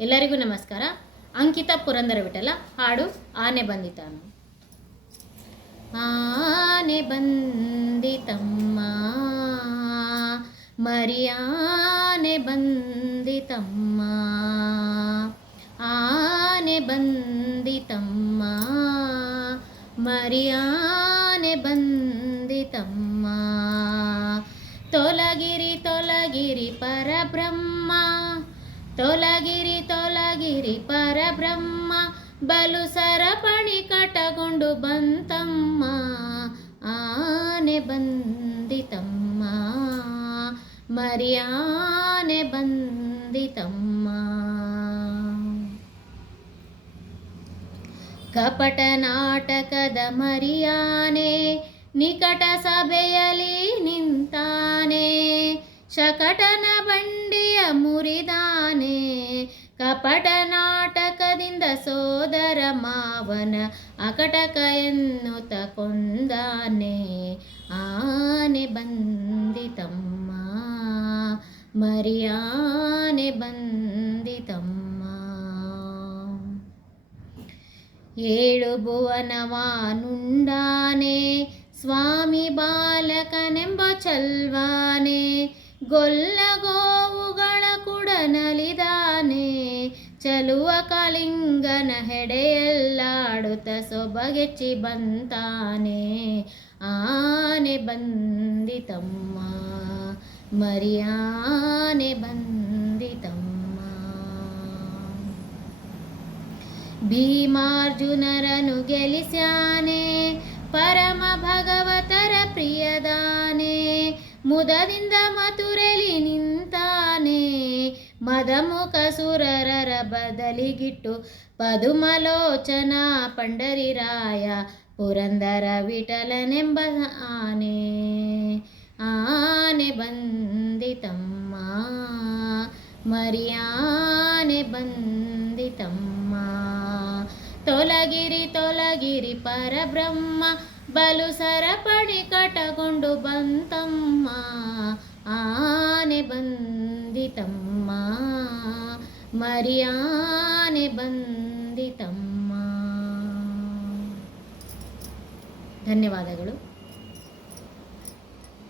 ಎಲ್ಲರಿಗೂ ನಮಸ್ಕಾರ. ಅಂಕಿತ ಪುರಂದರ ವಿಠಲ ಹಾಡು ಆನೆ ಬಂದಿತಾನು. ಆನೆ ಬಂದಿತಮ್ಮ ಮರಿಯಾನೆ ಬಂದಿತಮ್ಮ, ಆನೆ ಬಂದಿತಮ್ಮ ಮರಿಯಾನೆ ಬಂದಿತಮ್ಮ. ತೊಲಗಿರಿ ತೊಲಗಿರಿ ಪರಬ್ರಹ್ಮ, ತೊಲಗಿರಿ ತೊಲಗಿರಿ ಪರಬ್ರಹ್ಮ, ಬಲು ಸರಪಣಿ ಕಟಗೊಂಡು ಬಂತಮ್ಮ. ಆನೆ ಬಂದಿತಮ್ಮ ಮರಿಯಾನೆ ಬಂದಿತಮ್ಮ. ಕಪಟ ನಾಟಕದ ಮರಿಯಾನೆ ನಿಕಟ ಸಭೆಯಲ್ಲಿ ನಿಂತಾನೆ, ಶಕಟನ ಬಂಡಿಯ ಮುರಿದಾನೆ. ಕಪಟ ನಾಟಕದಿಂದ ಸೋದರ ಮಾವನ ಅಕಟಕ ಎನ್ನುತ್ತ ಕೊಂದಾನೆ. ಆನೆ ಬಂದಿತಮ್ಮ ಮರಿಯಾನೆ ಬಂದಿತಮ್ಮ. ಏಳು ಭುವನವಾನುಂಡಾನೆ ಸ್ವಾಮಿ ಬಾಲಕನೆಂಬ ಚಲ್ವಾನೆ, ಗೊಲ್ಲ ಗೋವುಗಳ ಕುಡನಲಿದಾನೆ. ಚಲುವ ಕಲಿಂಗನ ಹೆಡೆಯಲ್ಲಾಡುತ್ತ ಸೊಬಗೆಚ್ಚಿ ಬಂತಾನೆ. ಆನೆ ಬಂದಿತಮ್ಮ ಮರಿಯಾನೆ ಬಂದಿತಮ್ಮ. ಭೀಮಾರ್ಜುನರನು ಗೆಲಿಸ್ಯಾನೆ ಪರಮ ಭಗವತರ ಪ್ರಿಯದಾನೆ. ಮುದದಿಂದ ಮಥುರೆಲಿ ನಿಂತಾನೆ, ಮದಮುಖ ಸುರರರ ಬದಲಿಗಿಟ್ಟು ಪದುಮಲೋಚನ ಪಂಡರಿರಾಯ ಪುರಂದರ ವಿಠಲನೆಂಬ ಆನೆ. ಆನೆ ಬಂದಿತಮ್ಮ ಮರಿಯಾನೆ ಬಂದಿತಮ್ಮ. ತೊಲಗಿರಿ ತೊಲಗಿರಿ ಪರಬ್ರಹ್ಮ, ಬಲು ಸರಪಣಿ ಕಟಗೊಂಡು ಬಂತಮ್ಮ. ಆನೆ ಬಂದಿತಮ್ಮ ಮರಿಯಾನೆ ಬಂದಿತಮ್ಮ. ಧನ್ಯವಾದಗಳು.